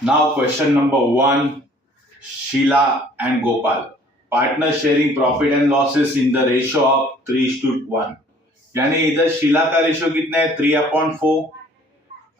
Now question number 1, Sheila and Gopal. Partners sharing profit and losses in the ratio of 3:1. यानी इधर शीला का ratio कितना है 3/4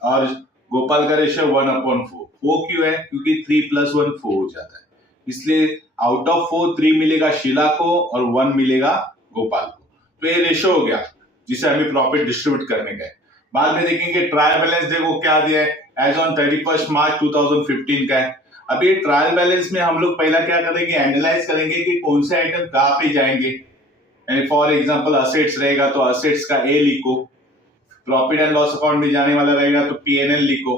और गोपाल का रेशियो 1/4। 4 क्यों है? क्योंकि 3 + 1 4 हो जाता है, इसलिए आउट ऑफ 4 3 मिलेगा शीला को और 1 मिलेगा गोपाल को। तो ये रेशियो हो गया जिसे हमें प्रॉफिट डिस्ट्रीब्यूट करने का है। बाद में देखेंगे ट्रायल बैलेंस, देखो क्या दिया है, एज ऑन 31 मार्च 2015 का है। अब ये ट्रायल बैलेंस में हम लोग पहला क्या करेंगे, एनालाइज करेंगे कि कौन से आइटम कहाँ पे जाएंगे। फॉर एग्जांपल असेट्स रहेगा तो असेट्स का ए लिखो, प्रॉफिट एंड लॉस अकाउंट में जाने वाला रहेगा तो पीएनएल लिखो,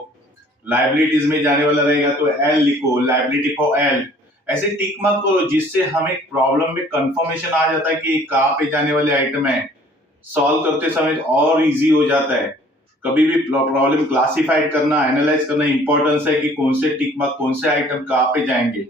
लाइबिलिटीज में जाने वाला रहेगा तो एल लिखो, लाइबिलिटी फॉर एल। ऐसे टिक मार्क करो जिससे हमें प्रॉब्लम में कंफर्मेशन आ जाता है कि कहाँ पे जाने वाले आइटम है। सॉल्व करते समय और इजी हो जाता है। कभी भी प्रॉब्लम क्लासिफाइड करना, एनालाइज करना इंपॉर्टेंस है कि कौन से टिक मार्क, कौन से आइटम कहाँ पे जाएंगे।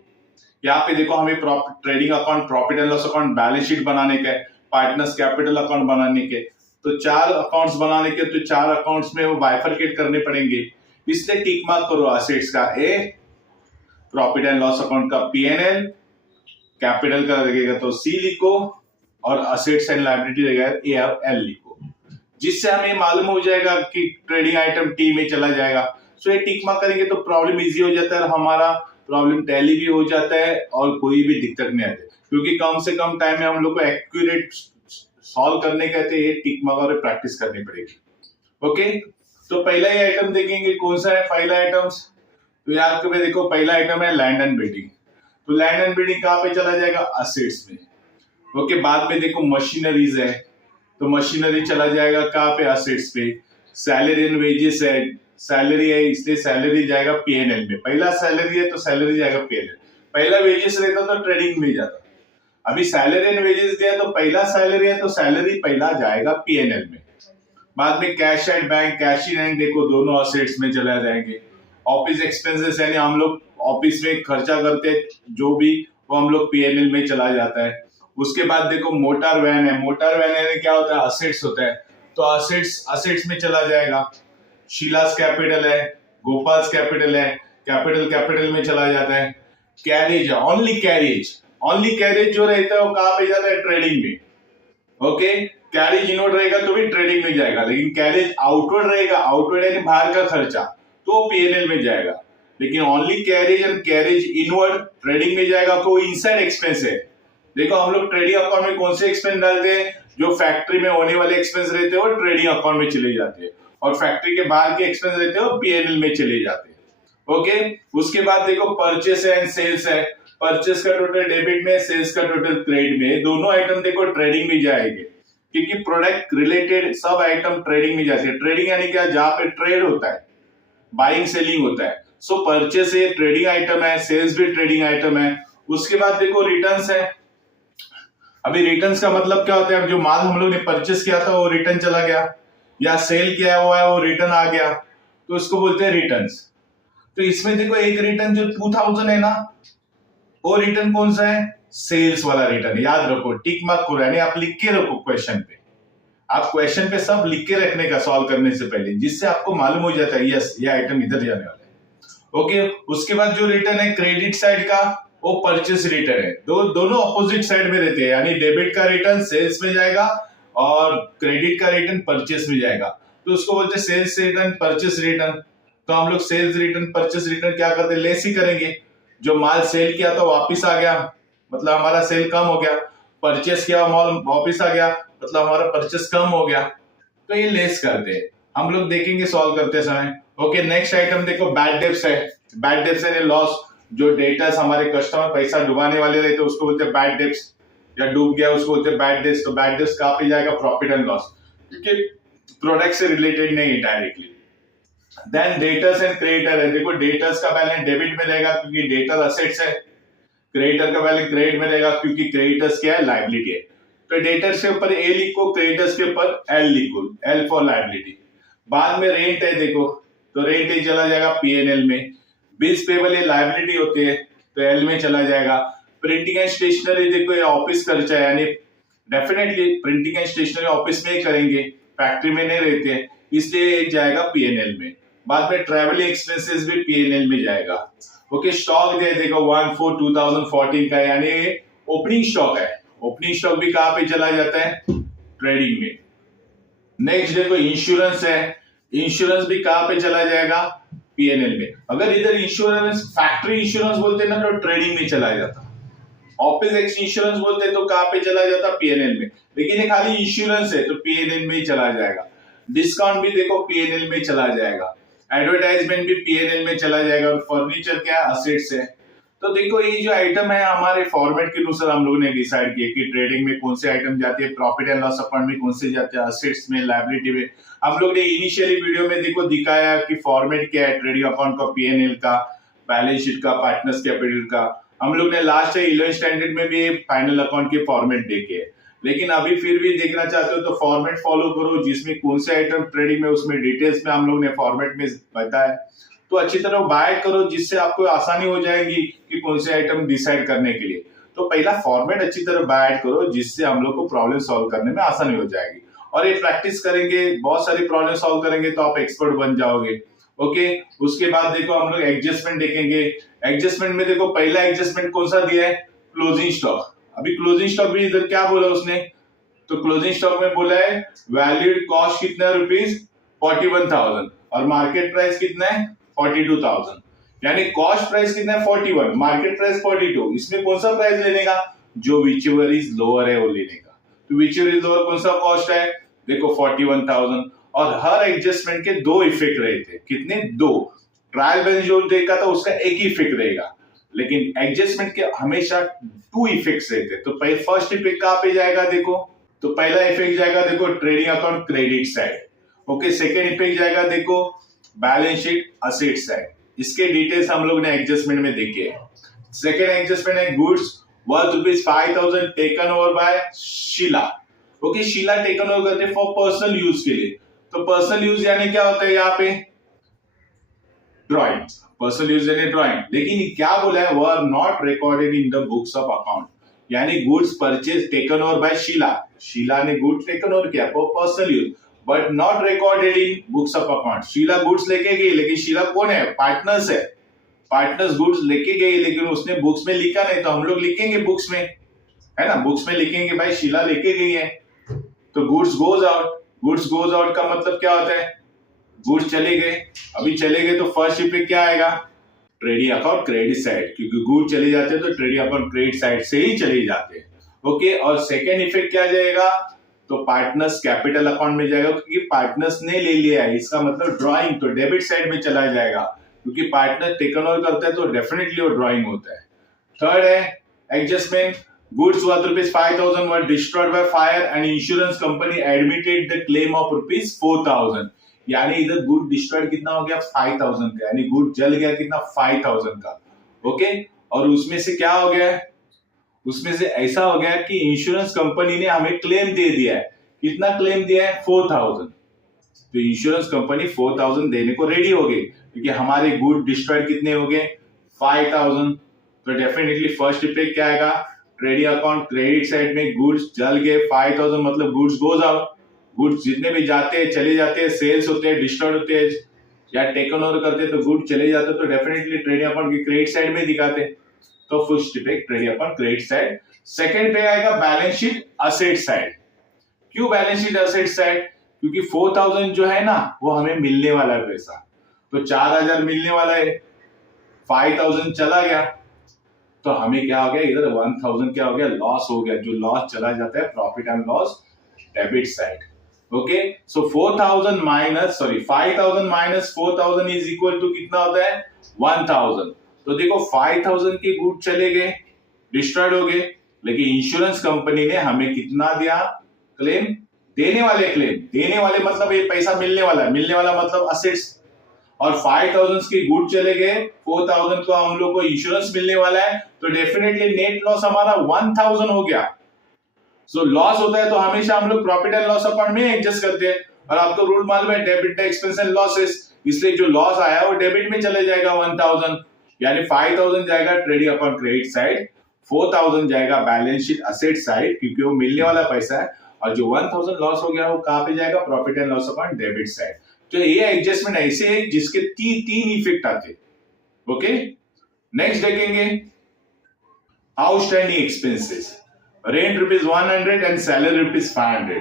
यहाँ पे देखो हमें trading account, profit and loss account, balance sheet बनाने के, पार्टनर्स कैपिटल अकाउंट बनाने के, तो 4 अकाउंट्स बनाने के, तो 4 अकाउंट्स में वो बाइफरकेट करने पड़ेंगे, इसलिए टिक मार्क करो असेट्स का ए, प्रॉफिट एंड लॉस अकाउंट का पीएनएल, कैपिटल का लगेगा तो सी लिखो और असेट्स एंड लायबिलिटी रहेगा ए और एल लिखो, जिससे हमें मालूम हो जाएगा कि ट्रेडिंग आइटम टी में चला जाएगा। सो ये टिक मार्क करेंगे तो प्रॉब्लम इजी हो जाता है और हमारा प्रॉब्लम टैली भी हो जाता है और कोई भी दिक्कत नहीं आती, क्योंकि कम से कम टाइम में हम लोग को एक्यूरेट सॉल्व करने का ये टिक मार्क और प्रैक्टिस करनी पड़ेगी। ओके, तो पहला ही आइटम देखेंगे कौन सा है। पहला आइटम्स तो यार पे देखो, पहला आइटम है लैंड एंड बिल्डिंग। तो लैंड एंड बिल्डिंग कहाँ पे चला जाएगा, असेट्स में। ओके, बाद में देखो मशीनरीज है तो मशीनरी चला जाएगा कहाँ पे, असेट्स पे। सैलरी एंड वेजेस है, सैलरी है इसलिए सैलरी जाएगा पीएनएल में। पहला सैलरी है तो सैलरी जाएगा पीएनएल। पहला वेजेस रहता तो ट्रेडिंग में जाता। अभी सैलरी एंड वेजेस दिया तो पहला सैलरी है तो सैलरी पहला जाएगा पीएनएल में। बाद में cash and bank, cash in and देखो दोनों असेट्स में चला जाएंगे। ऑफिस एक्सपेंसेस यानी हम लोग ऑफिस में खर्चा करते जो भी, वो हम लोग पीएनएल में चला जाता है। उसके बाद देखो मोटर वैन है, मोटर वैन यानी क्या होता है, असेट्स होता है, तो असेट्स में चला जाएगा। शीलास कैपिटल है, गोपाल्स कैपिटल है, कैपिटल में चला जाता है। कैरेज है, ओनली कैरेज जो रहता है वो कहाँ पे जाता है, ट्रेडिंग में। ओके, कैरेज इनवर्ड रहेगा तो भी ट्रेडिंग में जाएगा, लेकिन कैरेज आउटवर्ड रहेगा, आउटवर्ड यानी बाहर का खर्चा, तो पीएनएल में जाएगा। लेकिन only carriage and carriage inward trading में जाएगा, तो इनसाइड एक्सपेंस है। देखो हम लोग ट्रेडिंग अकाउंट में कौन से एक्सपेंस डालते हैं, जो फैक्ट्री में होने वाले एक्सपेंस रहते हैं वो ट्रेडिंग अकाउंट में चले जाते हैं, और फैक्ट्री के बाहर के एक्सपेंस रहते हैं वो पीएनएल में चले जाते हैं। ओके, उसके बाद देखो परचेस एंड सेल्स है। परचेस का टोटल डेबिट में, सेल्स का टोटल क्रेडिट में। दोनों आइटम देखो ट्रेडिंग में जाएंगे, क्योंकि प्रोडक्ट रिलेटेड सब आइटम ट्रेडिंग में जाते हैं। ट्रेडिंग यानी क्या, जहां पे ट्रेड होता है, बाइंग सेलिंग होता है। सो परचेस ये ट्रेडिंग आइटम है, सेल्स भी ट्रेडिंग आइटम है। उसके बाद देखो रिटर्न्स है। अभी रिटर्न्स का मतलब क्या होता है, जो माल हम लोग ने परचेस किया था वो रिटर्न चला गया, या सेल किया हुआ है वो रिटर्न आ गया, तो इसको बोलते हैं रिटर्न्स। तो इसमें देखो एक रिटर्न जो 2000 है ना, वो रिटर्न कौन सा है, सेल्स वाला रिटर्न। याद रखो, टिक मार्क करो, यानी आप लिख के रखो क्वेश्चन पे। आप क्वेश्चन पे सब लिख के रखने का सॉल्व करने से पहले, जिससे आपको मालूम हो जाता है यस ये आइटम इधर जाने वाला है। ओके, उसके बाद जो रिटर्न है क्रेडिट साइड का, वो परचेस रिटर्न है। दोनों अपोजिट साइड में रहते हैं, यानी डेबिट का रिटर्न सेल्स में जाएगा और क्रेडिट का रिटर्न परचेस में जाएगा, तो उसको बोलते हैं सेल्स रिटर्न, परचेस रिटर्न। तो हम लोग सेल्स रिटर्न, परचेस रिटर्न क्या करते हैं, लेस ही करेंगे। जो माल सेल किया था वापिस आ गया, मतलब हमारा सेल कम हो गया। परचेस किया माल वापिस आ गया, मतलब हमारा परचेस कम हो गया, तो ये लेस करते हैं। हम लोग देखेंगे सॉल्व करते समय। ओके, नेक्स्ट आइटम देखो बैड डेब्ट्स है। बैड डेब्ट्स है लॉस, जो डेटर्स हमारे कस्टमर पैसा डुबाने वाले रहते हैं उसको बोलते हैं बैड डेब्ट्स, या डूब गया उसको बोलते हैं बैड डेब्ट्स। तो बैड डेब्ट्स कहाँ पे जाएगा, प्रॉफिट एंड लॉस, क्योंकि प्रोडक्ट से रिलेटेड नहीं directly. Then debtors and creditor है। देखो डेटर्स का बैलेंस डेबिट में रहेगा क्योंकि डेटर असेट्स है, क्रेडिटर का बैलेंस क्रेडिट में रहेगा क्योंकि क्रेडिटर्स क्या है, लायबिलिटी है। तो डेटर्स के ऊपर ए लिखो, क्रेडिटर्स के ऊपर एल लिखो, एल फॉर लायबिलिटी। बाद में रेंट है देखो, तो रेंट ही चला जाएगा पीएनएल में। बिल्स पेबल ये लायबिलिटी होती है तो एल में चला जाएगा। प्रिंटिंग एंड स्टेशनरी देखो ये ऑफिस खर्चा है, यानी definitely printing and stationery office में ही करेंगे, फैक्ट्री में नहीं रहते हैं, इसलिए जाएगा पीएनएल में। बाद में ट्रेवलिंग एक्सपेंसेस भी पीएनएल में जाएगा। ओके, स्टॉक दे देखो 1/4/2014 का, यानी ओपनिंग स्टॉक है। ओपनिंग स्टॉक भी कहां पे चला जाता है? ट्रेडिंग में। नेक्स्ट देखो इंश्योरेंस है, इंश्योरेंस भी कहां पे चला जाएगा? पीएनएल में। अगर इधर इंश्योरेंस फैक्ट्री इंश्योरेंस बोलते ना तो ट्रेडिंग में चला जाता, ऑफिस इंश्योरेंस बोलते तो कहां पे चला जाता? पीएनएल में। लेकिन ये खाली इंश्योरेंस है तो पीएनएल में ही चला जाएगा। डिस्काउंट भी देखो पीएनएल में चला जाएगा, एडवर्टाइजमेंट भी पीएनएल में चला जाएगा, और फर्नीचर क्या है? असेट्स है। तो देखो ये जो आइटम है हमारे फॉर्मेट के अनुसार हम लोगों ने डिसाइड किया कि ट्रेडिंग में कौन से आइटम जाते हैं, प्रॉफिट एंड लॉस अकाउंट में कौन से जाते हैं, असेट्स में, लायबिलिटी में। हम लोग ने इनिशियली वीडियो में देखो दिखाया कि फॉर्मेट क्या है ट्रेडिंग अकाउंट का, पीएनएल का, बैलेंस शीट का, पार्टनर्स कैपिटल का। हम लोग ने लास्ट 11 स्टैंडर्ड में भी फाइनल अकाउंट के फॉर्मेट देखे, लेकिन अभी फिर भी देखना चाहते हो तो फॉर्मेट फॉलो करो जिसमें कौन से आइटम ट्रेडिंग में, उसमें डिटेल्स में हम लोग ने फॉर्मेट में बताया। तो अच्छी तरह बाय करो जिससे आपको आसानी हो जाएगी कि कौन से आइटम डिसाइड करने के लिए। तो पहला फॉर्मेट अच्छी तरह बाय करो जिससे हम लोग को प्रॉब्लम सॉल्व करने में आसानी हो जाएगी, और ये प्रैक्टिस करेंगे, बहुत सारी प्रॉब्लम सॉल्व करेंगे तो आप एक्सपर्ट बन जाओगे। ओके, उसके बाद देखो हम लोग एडजस्टमेंट देखेंगे। एडजस्टमेंट में देखो पहला एडजस्टमेंट कौन सा दिया है? Closing stock. अभी क्लोजिंग स्टॉक भी इधर क्या बोला उसने? तो क्लोजिंग स्टॉक में बोला है वैल्यूड कॉस्ट कितना रुपीज 41,000 और मार्केट प्राइस कितना है 42,000, यानी कॉस्ट प्राइस कितना है 41, मार्केट प्राइस 42। इसमें कौन सा प्राइस लेने का? जो विचएवर इज लोअर है वो लेने का। तो विचएवर इज लोअर कौन सा कॉस्ट है? देखो 41,000। और हर एडजस्टमेंट के दो इफेक्ट रहे थे, कितने? दो। ट्रायल बैलेंस जो देखा था उसका एक ही इफेक्ट रहेगा, लेकिन एडजस्टमेंट के हमेशा टू इफेक्ट्स रहते। तो फर्स्ट इफेक्ट कहां पे जाएगा? देखो तो पहला इफेक्ट जाएगा देखो trading account credit side. Okay, second effect जाएगा देखो बैलेंस शीट असेट साइड। इसके डिटेल्स हम लोग ने एडजस्टमेंट में देखे। सेकेंड एडजस्टमेंट है goods worth ₹5,000 taken over by Sheela. Okay, Sheela taken over करते फॉर पर्सनल यूज के लिए। तो पर्सनल यूज यानी क्या होता है यहाँ पे? ड्रॉइंग। पर्सनल यूज यानी ड्रॉइंग। लेकिन क्या बोला है? Were not recorded in the books of account, यानी goods purchase taken over by Sheela. Sheela ने गुड्स टेकन ओवर किया for personal use but not recorded in books of account. Sheela goods लेके गई, लेकिन शीला कौन है? पार्टनर्स है। पार्टनर्स गुड्स लेके गई लेकिन उसने बुक्स में लिखा नहीं, तो हम लोग लिखेंगे बुक्स में, है ना? बुक्स में लिखेंगे भाई शीला लेके गई है। तो goods goes out. Goods goes out का मतलब क्या होता है? गुड्स चले गए। अभी चले गए तो फर्स्ट इफेक्ट क्या आएगा? ट्रेडिंग अकाउंट क्रेडिट साइड, क्योंकि गुड चले जाते हैं तो ट्रेडिंग अकाउंट क्रेडिट साइड से ही चले जाते हैं। ओके, और सेकेंड इफेक्ट क्या जाएगा? तो पार्टनर्स कैपिटल अकाउंट में जाएगा, क्योंकि पार्टनर्स ने ले लिया है, इसका मतलब ड्रॉइंग तो डेबिट साइड में चला जाएगा, क्योंकि पार्टनर टेकन ओवर करता है तो डेफिनेटली वो ड्रॉइंग होता है। थर्ड है adjustment goods worth ₹5,000 were destroyed by fire and insurance company admitted the claim of ₹4,000, यानी इधर गुड डिस्ट्रॉयड कितना हो गया? 5,000 का, यानी गुड जल गया कितना? 5,000 का। ओके, और उसमें से क्या हो गया? उसमें से ऐसा हो गया कि इंश्योरेंस कंपनी ने हमें क्लेम दे दिया है। कितना क्लेम दिया है? 4,000। तो इंश्योरेंस कंपनी 4,000 देने को रेडी हो गई, क्योंकि हमारे गुड डिस्ट्रॉयड कितने हो गए? 5,000। तो डेफिनेटली फर्स्ट इफेक्ट क्या आएगा? ट्रेडिंग अकाउंट क्रेडिट साइड में गुड्स जल गए 5,000, मतलब गुड्स गोज आउट। गुड्स जितने भी जाते हैं चले जाते हैं, सेल्स होते हैं, डिस्ट्रॉयड होते हैं या टेकन ओवर करते हैं, तो गुड चले जाते हैं, तो डेफिनेटली ट्रेडिंग अकाउंट की क्रेडिट साइड में दिखाते हैं। तो first effect trading account credit side. Second पे आएगा बैलेंस शीट असेट साइड। क्यों बैलेंस शीट असेट साइड? क्योंकि 4,000 जो है ना वो हमें मिलने वाला है पैसा, तो 4,000 मिलने वाला है, 5,000 चला गया, तो हमें क्या हो गया? इधर 1,000 क्या हो गया? लॉस हो गया। जो लॉस चला जाता है profit and loss debit side. Okay, so 5,000 minus 4,000 is equal to कितना होता है? 1,000। तो देखो 5,000 के गुड चले गए, डिस्ट्रॉयड हो गए, लेकिन इंश्योरेंस कंपनी ने हमें कितना दिया? क्लेम देने वाले। क्लेम देने वाले मतलब ये पैसा मिलने वाला है, मिलने वाला मतलब असेट्स। और 5,000 के गुड चले गए, 4,000 को हम लोग को इंश्योरेंस मिलने वाला है, तो डेफिनेटली नेट लॉस हमारा 1,000 हो गया। सो लॉस होता है तो हमेशा हम लोग प्रॉफिट एंड लॉस अकाउंट में एडजस्ट करते हैं, और आपको रूल मालूम है डेबिट एक्सपेंस एंड लॉसेस, इसलिए जो लॉस आया वो डेबिट में चले जाएगा 1,000, यानी 5,000 जाएगा ट्रेडिंग अकाउंट क्रेडिट साइड, 4,000 जाएगा बैलेंस शीट असेट साइड, क्योंकि वो मिलने वाला पैसा है, और जो 1,000 लॉस हो गया वो कहां पे जाएगा? Profit and loss account debit side. तो ये एडजस्टमेंट ऐसे है जिसके तीन इफेक्ट आते। ओके, नेक्स्ट देखेंगे outstanding expenses, rent ₹100 and salary ₹500।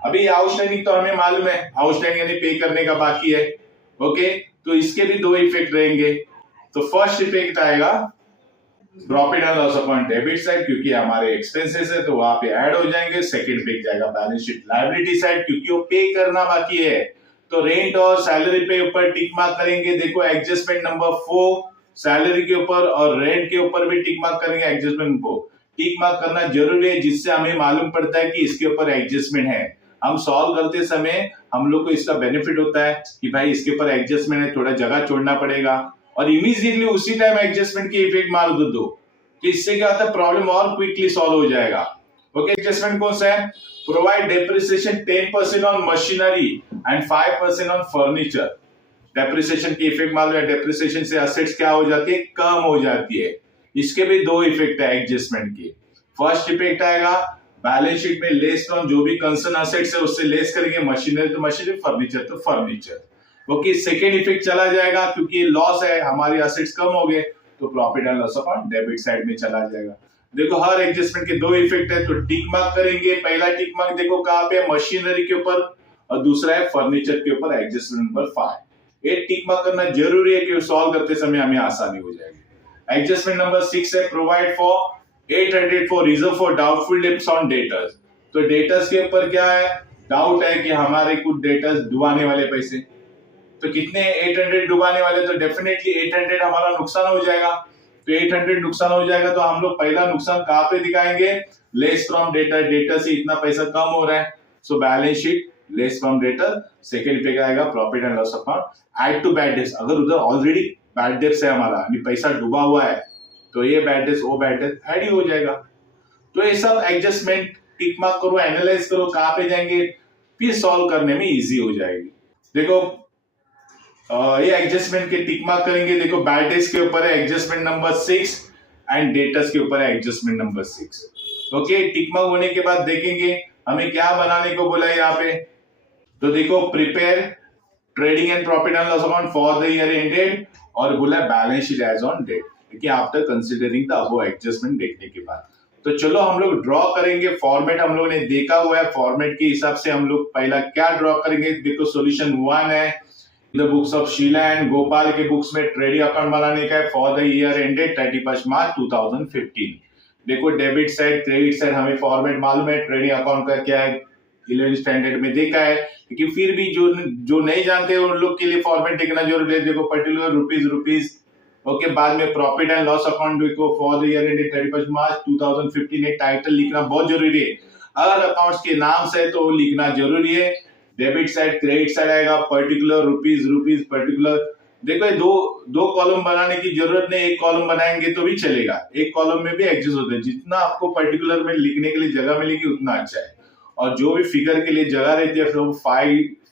अभी आउटस्टैंडिंग तो हमें मालूम है, आउटस्टैंडिंग यानी पे करने का बाकी है। ओके, तो इसके भी दो इफेक्ट रहेंगे। तो फर्स्ट इफेक्ट आएगा profit and loss account debit side, क्योंकि हमारे एक्सपेंसेस है तो वहां पे ऐड हो जाएंगे। सेकंड पे जाएगा बैलेंस शीट लायबिलिटी साइड, क्योंकि वो पे करना बाकी है। तो रेंट और सैलरी पे ऊपर टिक मार्क करेंगे। देखो एडजस्टमेंट नंबर 4 सैलरी के ऊपर और रेंट के ऊपर भी टिक मार्क करेंगे। एडजस्टमेंट को टिक मार्क करना जरूरी है, जिससे हमें मालूम पड़ता है कि इसके ऊपर एडजस्टमेंट है। हम सॉल्व करते समय हम लोग को इसका बेनिफिट होता है कि भाई इसके ऊपर एडजस्टमेंट है, थोड़ा जगह छोड़ना पड़ेगा, और इमीडिएटली उसी टाइम एडजस्टमेंट की इफेक्ट मार दो तो इससे क्या होता है, प्रॉब्लम और क्विकली सॉल्व हो जाएगा। ओके, एडजस्टमेंट कौन सा है? Provide depreciation 10% on machinery and 5% on furniture. Depreciation की इफेक्ट मालूम है, डेप्रिसिएशन से असेट्स क्या हो जाती है, कम हो जाती है। इसके भी दो इफेक्ट है एडजस्टमेंट की। फर्स्ट इफेक्ट आएगा बैलेंस शीट में लेस फ्रॉम जो भी कंसर्न असेट्स है उससे लेस करेंगे, मशीनरी तो मशीनरी, फर्नीचर तो फर्नीचर। ओके, सेकेंड इफेक्ट चला जाएगा, क्योंकि लॉस है, हमारे असेट्स कम हो गए, तो profit and loss account debit side में चला जाएगा। देखो हर एडजस्टमेंट के दो इफेक्ट है, तो टिक मार्क करेंगे। पहला टिक मार्क देखो कहां पे, मशीनरी के ऊपर, और दूसरा है फर्नीचर के ऊपर, एडजस्टमेंट नंबर 5। ये टिक मार्क करना जरूरी है कि सॉल्व करते समय हमें आसानी हो जाएगी। एडजस्टमेंट नंबर 6 है provide for 800 for reserve for doubtful debts on debtors. तो डेटर्स के ऊपर क्या है, डाउट है कि हमारे कुछ डेटर्स डुबाने वाले पैसे, तो कितने 800 डुबाने वाले, तो डेफिनेटली 800 हमारा नुकसान हो जाएगा। तो 800 नुकसान हो जाएगा तो हम लोग पहला नुकसान कहां पे दिखाएंगे, लेस फ्रॉम डेटर, डेटर से इतना पैसा कम हो रहा है, so balance sheet less from debtor. Second पे आएगा profit and loss account add to bad debts. अगर उधर ऑलरेडी बैड डेट्स है हमारा, पैसा डूबा हुआ है, तो ये बैड डेट्स वो बैड डेट्स ऐड ही हो जाएगा। तो ये सब एडजस्टमेंट टिक मार्क करो, एनालाइज करो कहां पे जाएंगे, फिर सॉल्व करने में इजी हो जाएगी। देखो ये एडजस्टमेंट के टिक मार्क करेंगे। देखो बैड डेट्स के ऊपर है एडजस्टमेंट नंबर 6 एंड डेटर्स के ऊपर है adjustment number 6। Okay, tick mark होने के बाद देखेंगे हमें क्या बनाने को बोला है यहाँ पे। तो देखो prepare trading and profit and loss account for the year ended, और बोला balance sheet as on date, देखिए after considering the above adjustment देखने के बाद। तो चलो हम लोग ड्रॉ करेंगे। फॉर्मेट हम लोग ने देखा हुआ है, फॉर्मेट के हिसाब से हम लोग पहला क्या ड्रॉ करेंगे। देखो सॉल्यूशन 1 है the books of Sheela and Gopal के बुक्स में ट्रेडिंग अकाउंट बनाने का है for the year ended 31 March 2015। देखो डेबिट साइड क्रेडिट साइड हमें फॉर्मेट मालूम है, ट्रेडिंग अकाउंट का क्या है 11 स्टैंडर्ड में देखा है, लेकिन फिर भी जो नहीं जानते उन लोग के लिए फॉर्मेट देखना जरूरी है। देखो पर्टिकुलर रुपीज। ओके, बाद में प्रॉफिट एंड लॉस अकाउंट देखो for the year ended 31 March 2015 एक टाइटल लिखना बहुत जरूरी है। अगर अकाउंट्स के नाम से तो लिखना जरूरी है। डेबिट साइड क्रेडिट साइड आएगा, पर्टिकुलर रुपीज पर्टिकुलर। देखो ये दो कॉलम बनाने की जरूरत नहीं, एक कॉलम बनाएंगे तो भी चलेगा, एक कॉलम में भी एडजस्ट होता है। जितना आपको पर्टिकुलर में लिखने के लिए जगह मिलेगी उतना अच्छा है। और जो भी फिगर के लिए जगह रहती है, फिर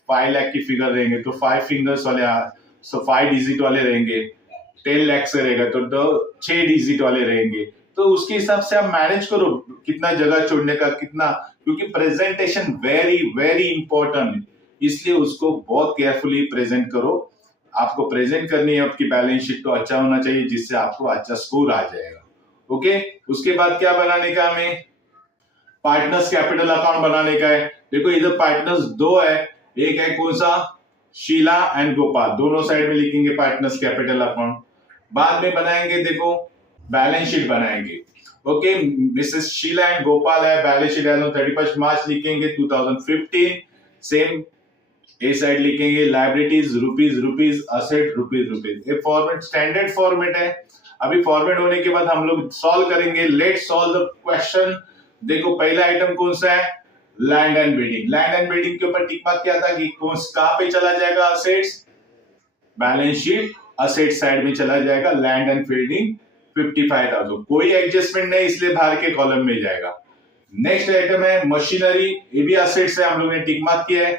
5 लाख की फिगर रहेंगे तो 5 फिंगर्स वाले, 5 डिजिट वाले रहेंगे। 10 लाख से रहेगा तो 6 डिजिट वाले रहेंगे। तो उसके हिसाब से आप मैनेज करो कितना जगह छोड़ने का, कितना, क्योंकि प्रेजेंटेशन वेरी वेरी इंपॉर्टेंट, इसलिए उसको बहुत केयरफुली प्रेजेंट करो। आपको प्रेजेंट करनी है आपकी बैलेंस शीट, तो अच्छा होना चाहिए जिससे आपको अच्छा स्कोर आ जाएगा। ओके, उसके बाद क्या बनाने का, हमें पार्टनर्स कैपिटल अकाउंट बनाने का है। देखो इधर पार्टनर्स 2 है, एक है कौन सा, शीला एंड गोपाल, दोनों साइड में लिखेंगे पार्टनर्स कैपिटल अकाउंट। बाद में बनाएंगे देखो बैलेंस शीट बनाएंगे। Okay, Mrs Sheela and Gopal है, balance sheet as on 31 March लिखेंगे 2015। सेम ए साइड लिखेंगे लायबिलिटीज रुपीज असेट रुपीज। ये फॉर्मेट स्टैंडर्ड फॉर्मेट है। अभी फॉर्मेट होने के बाद हम लोग सॉल्व करेंगे। Let's solve the question. देखो पहला आइटम कौन सा है, land and building. Land and building के ऊपर टिक मार्क किया था कि कहां पे चला जाएगा, assets, balance sheet asset side में चला जाएगा। लैंड एंड बिल्डिंग 55,000, कोई एडजस्टमेंट नहीं, इसलिए बाहर के कॉलम में जाएगा। नेक्स्ट आइटम है मशीनरी, ये भी असेट्स है, हम लोग ने टिक मार्क किया है,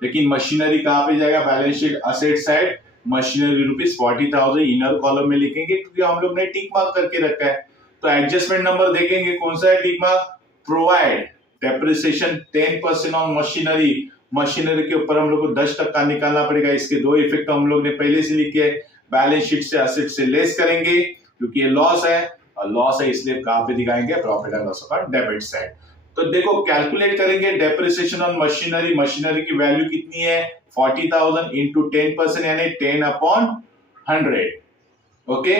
लेकिन मशीनरी कहां पे जाएगा, balance sheet asset side, machinery ₹40,000 inner column में लिखेंगे क्योंकि हम लोग ने टिक मार्क करके रखा है। तो एडजस्टमेंट नंबर देखेंगे कौन सा है, tick mark, provide depreciation 10% on machinery. Machinery के ऊपर हम लोग को 10% निकालना पड़ेगा। इसके दो इफेक्ट हम लोग ने पहले से लिखे, बैलेंस शीट से असेट से लेस करेंगे क्योंकि ये लॉस है, और लॉस है इसलिए कहां पे दिखाएंगे, profit and loss account debit side. तो देखो कैलकुलेट करेंगे डेप्रिसिएशन ऑन मशीनरी, मशीनरी की वैल्यू कितनी है 40,000 इंटू 10% यानी 10/100। ओके,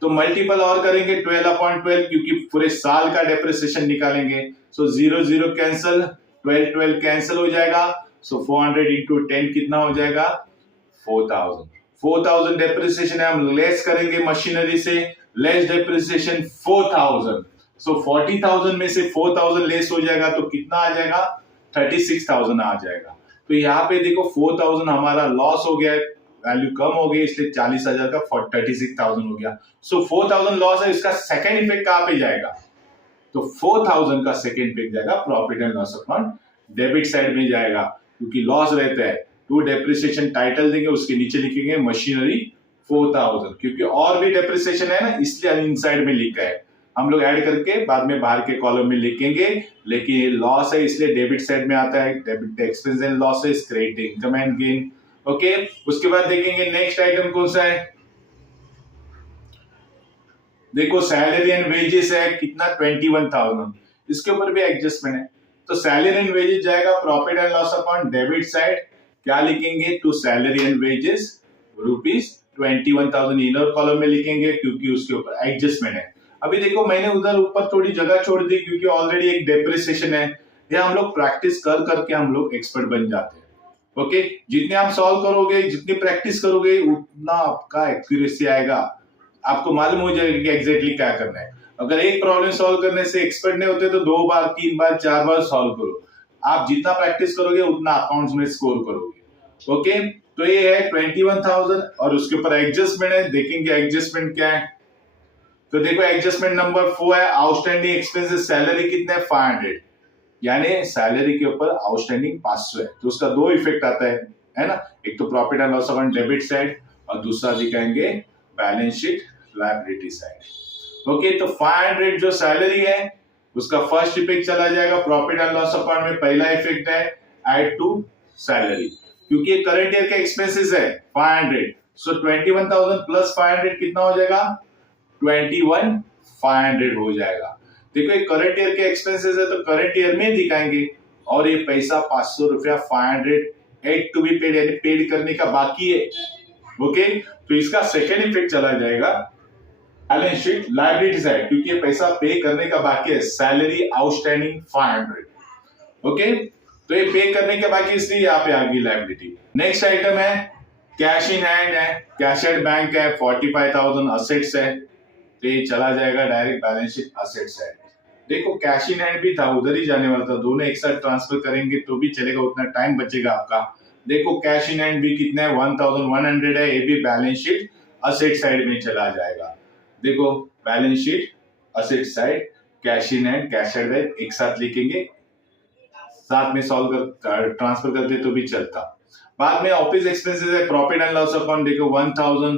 तो मल्टीपल और करेंगे 12/12 क्योंकि पूरे साल का डेप्रिसिएशन निकालेंगे। सो 0 0 कैंसिल, 12 12 कैंसिल हो जाएगा। सो 400 इंटू 10 कितना हो जाएगा 4,000। 4,000 डेप्रिसिएशन है, हम लेस करेंगे मशीनरी से, लेस डेप्रिसिएशन 4,000। सो 40,000 में से 4,000 लेस हो जाएगा तो कितना आ जाएगा 36,000 आ जाएगा। तो यहाँ पे देखो 4,000 हमारा लॉस हो गया है, वैल्यू कम हो गई इसलिए 40,000 का 36,000 हो गया। सो 4,000 लॉस है, इसका सेकेंड इफेक्ट कहां पे जाएगा, तो 4,000 का सेकेंड इफेक्ट जाएगा profit and loss account debit side में जाएगा क्योंकि लॉस रहता है। टू डेप्रिसिएशन टाइटल देंगे, उसके नीचे लिखेंगे मशीनरी 4,000 क्योंकि और भी डेप्रिसिएशन है ना, इसलिए इनसाइड में लिखा है। हम लोग ऐड करके बाद में बाहर के कॉलम में लिखेंगे, लेकिन ये लॉस है इसलिए डेबिट साइड में आता है। Debit expense and losses, credit income and gain. Okay, उसके बाद देखेंगे नेक्स्ट आइटम कौन सा है, देखो सैलरी एंड वेजेस है कितना 21,000, इसके ऊपर भी एडजस्टमेंट है। तो सैलरी एंड वेजेस जाएगा profit and loss account debit side, क्या लिखेंगे to salary and wages ₹21,000 inner column में लिखेंगे क्योंकि उसके ऊपर एडजस्टमेंट है। अभी देखो मैंने उधर ऊपर थोड़ी जगह छोड़ दी क्योंकि ऑलरेडी एक डेप्रिसिएशन है, ये हम लोग प्रैक्टिस कर करके हम लोग एक्सपर्ट बन जाते हैं। ओके, जितने आप सॉल्व करोगे, जितनी प्रैक्टिस करोगे, उतना आपका एक्यूरेसी आएगा, आपको मालूम हो जाएगा कि एग्जैक्टली क्या करना है। अगर एक प्रॉब्लम सॉल्व करने से एक्सपर्ट नहीं होते तो 2 बार 3 बार 4 बार सॉल्व करो। आप जितना प्रैक्टिस करोगे उतना अकाउंट्स में स्कोर करोगे। ओके, तो ये है 21,000 और उसके ऊपर एडजस्टमेंट है, देखेंगे एडजस्टमेंट क्या है। तो देखो एडजस्टमेंट नंबर 4 है आउटस्टैंडिंग एक्सपेंसेस, सैलरी कितने 500, यानी सैलरी के ऊपर आउटस्टैंडिंग 500 है, तो उसका दो इफेक्ट आता है ना, एक तो profit and loss account debit side और दूसरा दिखाएंगे balance sheet liability side. Okay, तो 500 जो सैलरी है उसका फर्स्ट इफेक्ट चला जाएगा प्रॉफिट एंड लॉस अकाउंट में। पहला इफेक्ट है ऐड टू सैलरी क्योंकि ये करंट ईयर के एक्सपेंसेस है 500, सो 21,000 प्लस 500 कितना हो जाएगा 21,500 हो जाएगा। देखो ये करंट ईयर के एक्सपेंसेस है तो करंट ईयर में दिखाएंगे, और ये पैसा 500 रुपया 500 एड टू बी पेड यानी पेड करने का बाकी है। ओके, तो इसका सेकेंड इफेक्ट चला जाएगा बैलेंस शीट लायबिलिटी साइड क्योंकि ये पैसा पे करने का बाकी है, सैलरी आउटस्टैंडिंग 500। ओके, तो ये पे करने के बाकी इसलिए यहाँ पे आ गई लायबिलिटी। नेक्स्ट आइटम है कैश इन हैंड है, कैश एट बैंक है 45,000 असेट्स है, तो ये चला जाएगा direct balance sheet asset side. देखो कैश इन हैंड भी था, उधर ही जाने वाला था, दोनों एक साथ ट्रांसफर करेंगे तो भी चलेगा, उतना टाइम बचेगा आपका। देखो कैश इन हैंड भी कितना है 1,100 है, ये भी बैलेंस शीट असेट साइड में चला जाएगा। देखो balance sheet asset side cash in hand cash at bank एक साथ लिखेंगे, साथ में सॉल्व कर ट्रांसफर करते तो भी चलता। बाद में ऑफिस एक्सपेंसेस है प्रॉफिट एंड लॉस अकाउंट, देखो 1,000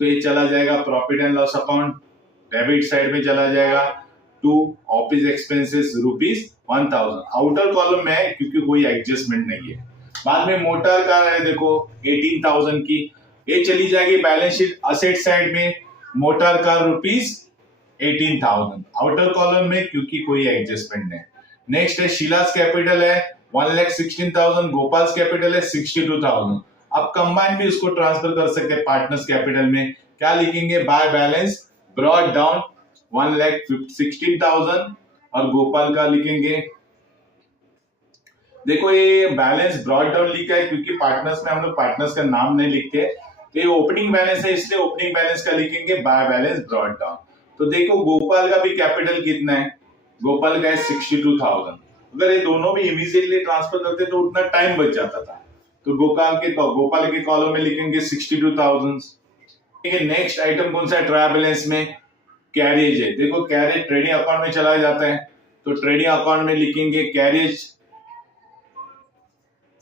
तो ये चला जाएगा profit and loss account debit side में चला जाएगा to office expenses ₹1,000 outer column में है क्योंकि कोई एडजस्टमेंट नहीं है। बाद में मोटर कार है देखो 18,000 की, ये चली जाएगी बैलेंस शीट असेट साइड में, मोटर कार ₹18,000 आउटर कॉलम में क्योंकि कोई एडजस्टमेंट नहीं। नेक्स्ट है शीलास कैपिटल है 1,16,000, गोपाल्स कैपिटल है 62,000। आप कंबाइन भी उसको ट्रांसफर कर सकते हैं पार्टनर्स कैपिटल में, क्या लिखेंगे बाय बैलेंस ब्रॉट डाउन 1,16,000 और गोपाल का लिखेंगे, देखो ये बैलेंस ब्रॉट डाउन लिखा है क्योंकि पार्टनर्स में हम लोग पार्टनर्स का नाम नहीं लिखते, तो ये ओपनिंग बैलेंस है इसलिए ओपनिंग बैलेंस का लिखेंगे बाय बैलेंस ब्रॉट डाउन। तो देखो गोपाल का भी कैपिटल कितना है, गोपाल का है 62,000, अगर ये दोनों भी इमीडिएटली ट्रांसफर करते तो उतना टाइम बच जाता था, तो गोपाल के कॉलम में लिखेंगे 62,000। ठीक है, नेक्स्ट आइटम कौन सा है ट्रायल बैलेंस में कैरियज है, देखो कैरियज ट्रेडिंग अकाउंट में चला जाता है, तो ट्रेडिंग अकाउंट में लिखेंगे कैरियज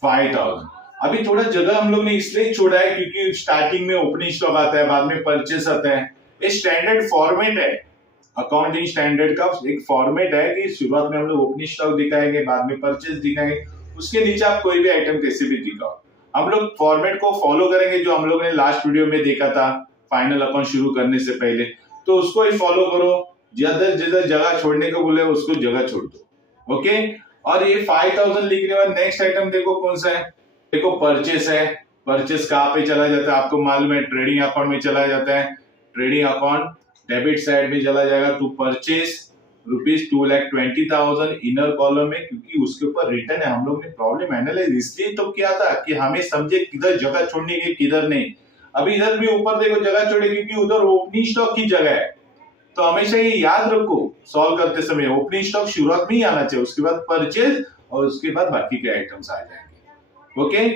5,000। अभी थोड़ा जगह हम लोग ने इसलिए छोड़ा है क्योंकि स्टार्टिंग में ओपनिंग स्टॉक आता है, बाद में परचेस आता है, ये स्टैंडर्ड फॉर्मेट है, अकाउंटिंग स्टैंडर्ड का एक फॉर्मेट है कि शुरुआत में हम लोग ओपनिंग स्टॉक दिखाएंगे, बाद में परचेस दिखाएंगे, उसके नीचे आप कोई भी आइटम कैसे भी दिखाओ। हम लोग फॉर्मेट को फॉलो करेंगे जो हम लोग ने लास्ट वीडियो में देखा था फाइनल अकाउंट शुरू करने से पहले, तो उसको ही फॉलो करो। जिधर जिधर जगह छोड़ने को बोले उसको जगह छोड़ दो। ओके, और ये 5000 लिखने के बाद नेक्स्ट आइटम देखो कौन सा है। देखो परचेस है। परचेस कहाँ पे चला जाता है आपको मालूम है, ट्रेडिंग अकाउंट में चला जाता है। ट्रेडिंग अकाउंट डेबिट साइड में चला जाएगा टू परचेस ₹2,20,000 इनर कॉलम में, क्योंकि उसके ऊपर रिटर्न है। हम लोग ने प्रॉब्लम एनालाइज इसलिए तो किया था कि हमें समझे किधर जगह छोड़नी है किधर नहीं। अभी इधर भी ऊपर देखो जगह छोड़े क्योंकि उधर ओपनिंग स्टॉक की जगह है, तो हमेशा ये याद रखो सॉल्व करते समय ओपनिंग स्टॉक शुरुआत में ही आना चाहिए, उसके बाद परचेज और उसके बाद बाकी के आइटम्स आ जाएंगे। ओके,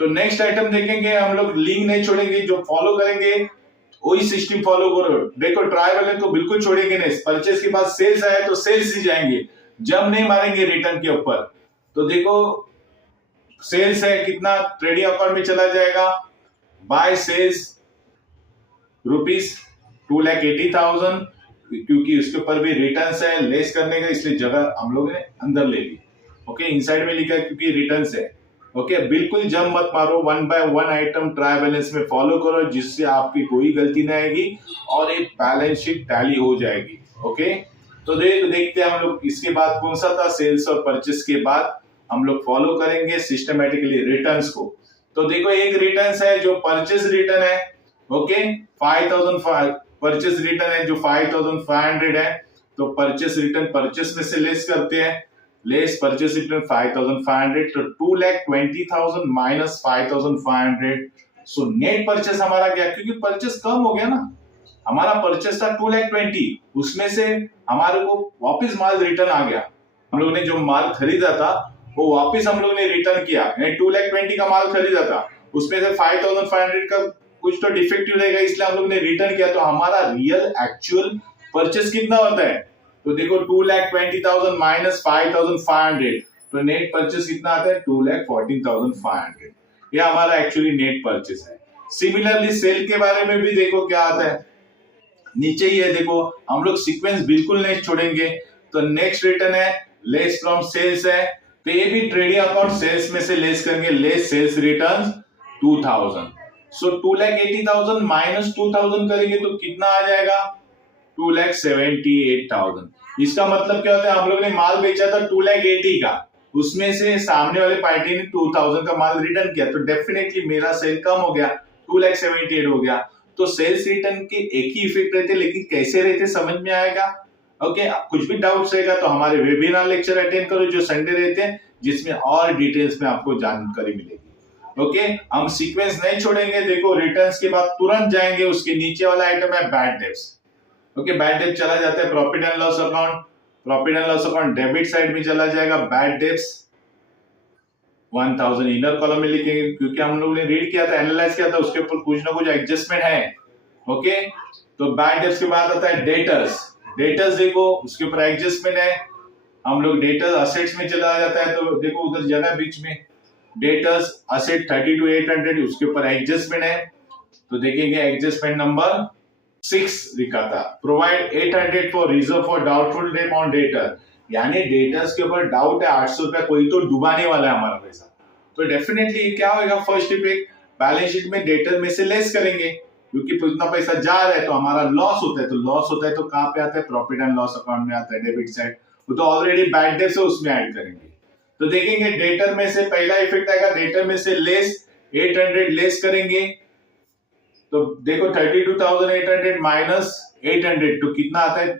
तो नेक्स्ट आइटम देखेंगे हम लोग, लिंक नहीं छोड़ेंगे, जो फॉलो करेंगे वही सिस्टम फॉलो करो। देखो ट्राई बैलेंस तो बिल्कुल छोड़ेंगे नहीं, परचेज के बाद सेल्स आए तो सेल्स ही जाएंगे, जब नहीं मारेंगे रिटर्न के ऊपर। तो देखो सेल्स है कितना, ट्रेडिंग अकाउंट में चला जाएगा बाय सेल्स ₹2,80,000, क्योंकि उसके ऊपर भी रिटर्न्स है लेस करने का, इसलिए जगह हम लोग ने अंदर ले ली। ओके, इनसाइड में लिखा है क्योंकि रिटर्न्स है। ओके, बिल्कुल जम मत मारो, 1 बाय 1 आइटम ट्राई बैलेंस में फॉलो करो जिससे आपकी कोई गलती नहीं आएगी और एक बैलेंस शीट टैली हो जाएगी। ओके, तो देखते हैं हम लोग इसके बाद कौन सा था, सेल्स और परचेस के बाद हम लोग फॉलो करेंगे सिस्टमेटिकली रिटर्न्स को। तो देखो एक रिटर्न्स है जो परचेस रिटर्न है। ओके, 5000 परचेस रिटर्न है जो 5500 है, तो परचेस रिटर्न परचेस में से लेस करते हैं, लेस परचेस रिटर्न 5500, तो 2,20,000 माइनस 5500। सो नेट परचेस हमारा क्या, क्योंकि परचेस कम हो गया ना, हमारा परचेस था 2,20,000, उसमें से हमारे को वापस माल रिटर्न आ गया। हम लोग ने जो माल खरीदा था वो वापस हम लोग ने रिटर्न किया, 2,20,000 का माल खरीदा था, उसमें से 5500 का कुछ तो डिफेक्टिव रहेगा, इसलिए हम लोग ने रिटर्न किया। तो हमारा रियल एक्चुअल परचेस कितना होता है, तो देखो 2,20,000 माइनस 5,500, तो नेट परचेस कितना आता है 2,14,500। ये हमारा एक्चुअली नेट परचेस है। सिमिलरली सेल के बारे में भी देखो क्या आता है, नीचे ही है देखो, हम लोग सीक्वेंस बिल्कुल नहीं छोड़ेंगे। तो नेक्स्ट रिटर्न है लेस फ्रॉम सेल्स है, तो ये भी ट्रेडिंग अकाउंट सेल्स में से लेस करेंगे, लेस सेल्स रिटर्न 2,000। सो 2,80,000 माइनस 2,000 करेंगे तो कितना आ जाएगा 2,78,000। इसका मतलब क्या होता है, हम लोग ने माल बेचा था 2,80,000 का, उसमें से सामने वाले पार्टी ने 2,000 का माल रिटर्न किया, तो डेफिनेटली मेरा सेल कम हो गया, 2,78,000 हो गया। तो सेल्स रिटर्न के एक ही इफेक्ट रहते, लेकिन कैसे रहते समझ में आएगा। ओके, कुछ भी डाउट्स रहेगा तो हमारे वेबिनार लेक्चर अटेंड करो जो संडे रहते हैं, जिसमें और डिटेल्स में आपको जानकारी मिलेगी। ओके, हम सीक्वेंस नहीं छोड़ेंगे। देखो रिटर्न्स के बाद तुरंत जाएंगे, उसके नीचे वाला आइटम है बैड डेब्ट्स। ओके, बैड डेब्ट चला जाता है profit and loss account, profit and loss account debit side में चला जाएगा, बैड डेब्ट्स 1000 इनर कॉलम में लिखेंगे, क्योंकि हम लोग ने रीड किया था, एनालाइज किया था, उसके ऊपर कुछ ना कुछ एडजस्टमेंट है। ओके, तो बैड डेब्ट्स के बाद आता है डेटर्स। डेटर्स देखो उसके ऊपर एडजस्टमेंट है, हम लोग डेटर्स असेट्स में चला जाता है, तो देखो उधर जगह बीच में डेटर्स असेट 30 to 800, उसके ऊपर एडजस्टमेंट है, तो देखेंगे एडजस्टमेंट नंबर 6 लिखा था, provide 800 for reserve for doubtful debt on debtor, यानी डेटर्स के ऊपर डाउट है 800 रुपया, कोई तो डुबाने वाला है हमारा पैसा। तो डेफिनेटली क्या होगा, फर्स्ट इफेक्ट बैलेंस शीट में डेटर में से लेस करेंगे, क्योंकि इतना पैसा जा रहा है तो हमारा लॉस होता है, तो लॉस होता है तो कहां पे आता है, प्रॉफिट एंड लॉस अकाउंट में आता है, डेबिट साइड, वो तो ऑलरेडी बैड डेट्स है उसमें ऐड करेंगे। तो देखेंगे डेटर में से पहला इफेक्ट आएगा, डेटर में से लेस 800 लेस करेंगे, तो देखो 32,800 माइनस 800, तो कितना आता है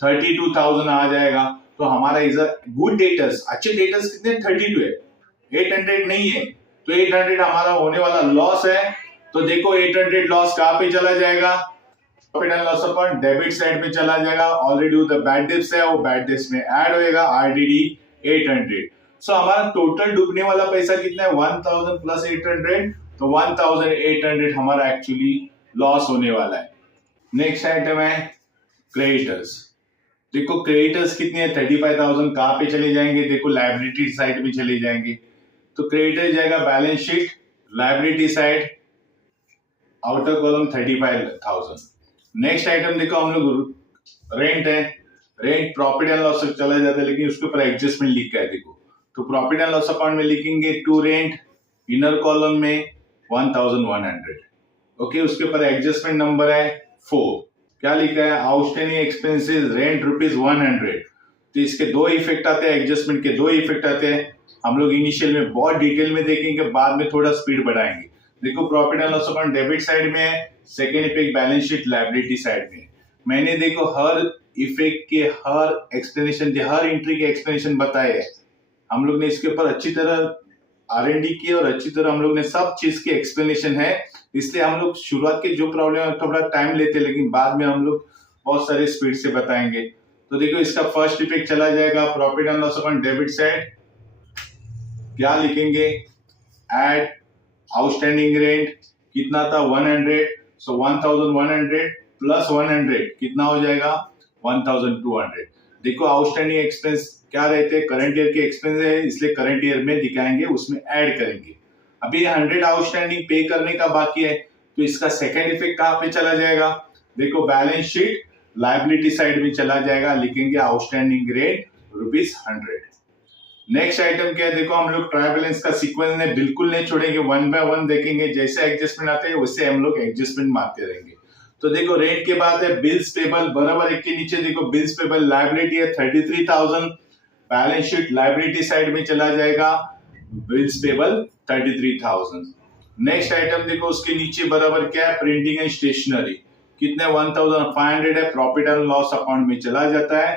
32,000 आ जाएगा। तो हमारा इज अ गुड डेटर्स, अच्छे डेटर्स कितने 32 है, 800 नहीं है, तो 800 हमारा होने वाला लॉस है। तो देखो 800 लॉस कहां पे चला जाएगा, profit and loss account debit side में चला जाएगा, ऑलरेडी उधर बैड डेट्स है, वो बैड डेट्स में ऐड होएगा, आरडीडी 800। सो हमारा टोटल डूबने वाला पैसा कितना है 1000 प्लस 800, तो 1800 हमारा एक्चुअली लॉस होने वाला है। नेक्स्ट आइटम है क्रेडिटर्स। देखो क्रेडिटर्स कितने हैं 35,000, कहां पे चले जाएंगे, देखो लायबिलिटी साइड में चले जाएंगे, तो क्रेडिटर जाएगा balance sheet liability side, outer column 35,000। Next item देखो हम लोग रेंट है, रेंट प्रॉफिट एंड लॉस चला जाता है, लेकिन उसके ऊपर एडजस्टमेंट लिखा है देखो, तो प्रॉफिट एंड लॉस अकाउंट में लिखेंगे टू रेंट, इनर कॉलम में 1100। ओके, उसके ऊपर एडजस्टमेंट नंबर है 4। क्या लिखा है? Outstanding expenses rent ₹100। तो इसके दो इफेक्ट आते हैं, एडजस्टमेंट के दो इफेक्ट आते हैं। हम लोग इनिशियल में बहुत डिटेल में देखेंगे, बाद में थोड़ा स्पीड बढ़ाएंगे। देखो profit and loss account debit side में है, second effect balance sheet liability side में। मैंने देखो हर इफेक्ट के हर एक्सप्लेनेशन, हर एंट्री के एक्सप्लेनेशन बताए हैं। हम लोग ने इसके ऊपर अच्छी तरह R&D की और अच्छी तरह हम लोग ने सब चीज की एक्सप्लेनेशन है। इसलिए हम लोग शुरुआत के जो प्रॉब्लम है थोड़ा टाइम लेते, लेकिन बाद में हम लोग बहुत सारे स्पीड से बताएंगे। तो देखो इसका फर्स्ट इफेक्ट चला जाएगा profit and loss account debit side. क्या लिखेंगे? एड आउटस्टैंडिंग रेंट कितना था? 100। सो 1100 प्लस 100 कितना हो जाएगा? 1200। देखो आउटस्टैंडिंग एक्सपेंस क्या रहते हैं? करंट ईयर के एक्सपेंस है, इसलिए करंट ईयर में दिखाएंगे, उसमें ऐड करेंगे। अभी 100 आउटस्टैंडिंग पे करने का बाकी है, तो इसका सेकेंड इफेक्ट कहां पे चला जाएगा? देखो बैलेंस शीट लायबिलिटी साइड में चला जाएगा, लिखेंगे आउटस्टैंडिंग रेट ₹100। नेक्स्ट आइटम क्या है? देखो हम लोग ट्रायल बैलेंस का सीक्वेंस ने बिल्कुल नहीं छोड़ेंगे, वन बाय वन देखेंगे, जैसे एडजस्टमेंट आते हैं वैसे हम लोग एडजस्टमेंट मारते रहेंगे। तो देखो रेट के बाद है बिल्स पेबल, बराबर एक के नीचे देखो बिल्स पेबल लायबिलिटी है 33,000, बैलेंस शीट लायबिलिटी साइड में चला जाएगा बिल्स पेबल 33,000। नेक्स्ट आइटम देखो उसके नीचे बराबर क्या है? प्रिंटिंग एंड स्टेशनरी कितने? 1500 है, प्रॉफिट एंड लॉस अकाउंट में चला जाता है।